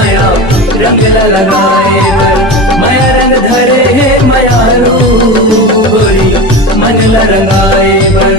माया रंग न लगाए बर, माया रंग धरे है मायारू गोरी मन ल रंगाए बर।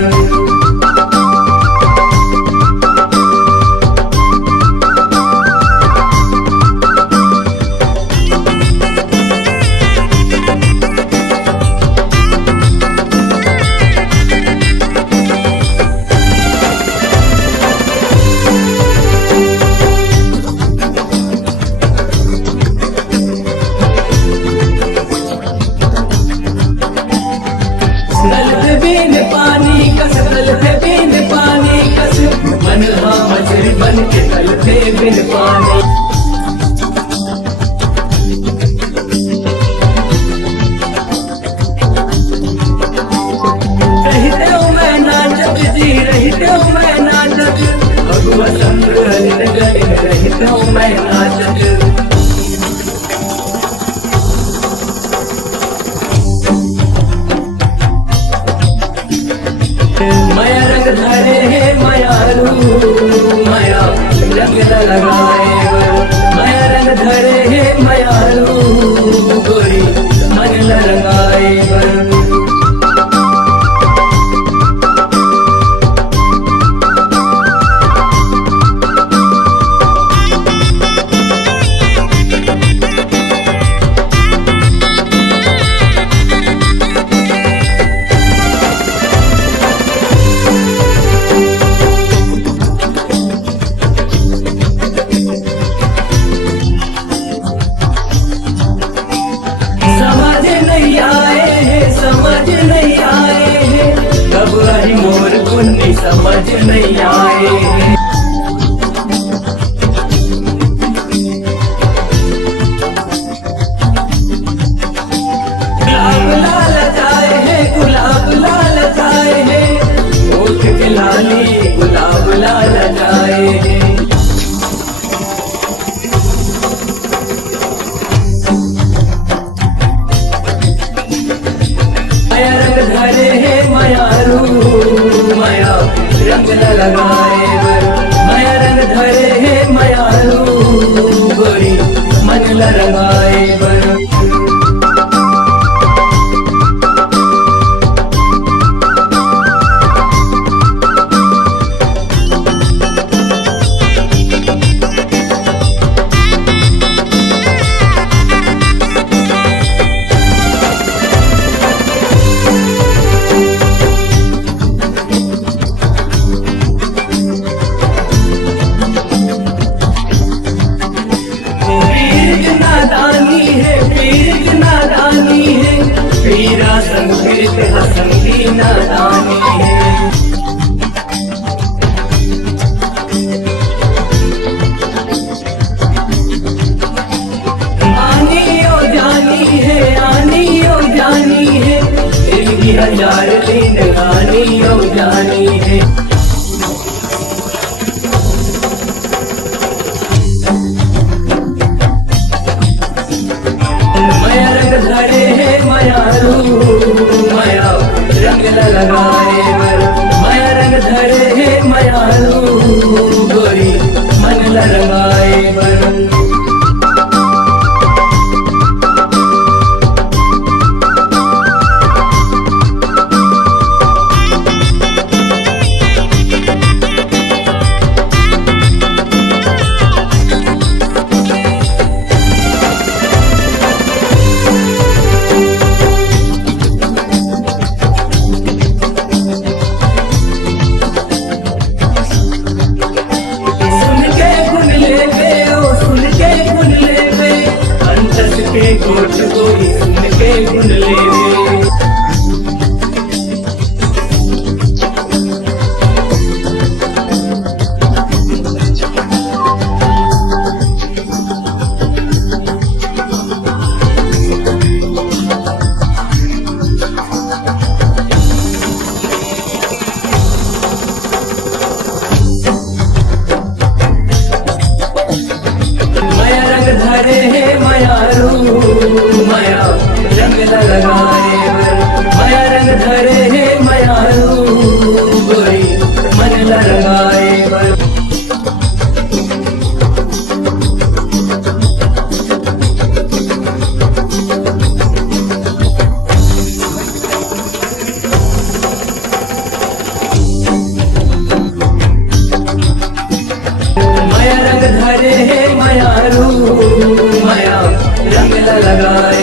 बिन पानी कस तल थे बिन पानी कस, मन हा मछली बन के तल थे बिन पानी। रहते हूँ मैं नाचत जी, रहते हूँ मैं नाचत, भगवा संग हरिन गलिन रहते हूँ मैं नाचत। माया रंग धरे है मायारू माया रंग न लगाए बर, माया रंग धरे है मायारू गोरी मन ल रंगाए बर। मोर कुन्नी समझ नहीं आए, गुलाब लाल जाए है गुलाब लाल जाए है, ओठ के लाली गुलाब लाल जाए है। माया रंग धरे है मायारू माया रंग न लगाए बर, माया रंग धरे है मायारू गोरी मन ल रंगाए बर। पीरा संग फिरत हसंगी नादानी है, आनी ओ जानी है आनी ओ जानी है, इनकी हजार दिन गानी ओ जानी है। माया रंग धरे है मायारू माया रंग न लगाए बर, माया रंग धरे है मायारू गोरी मन ल रंगाए बर। लगाए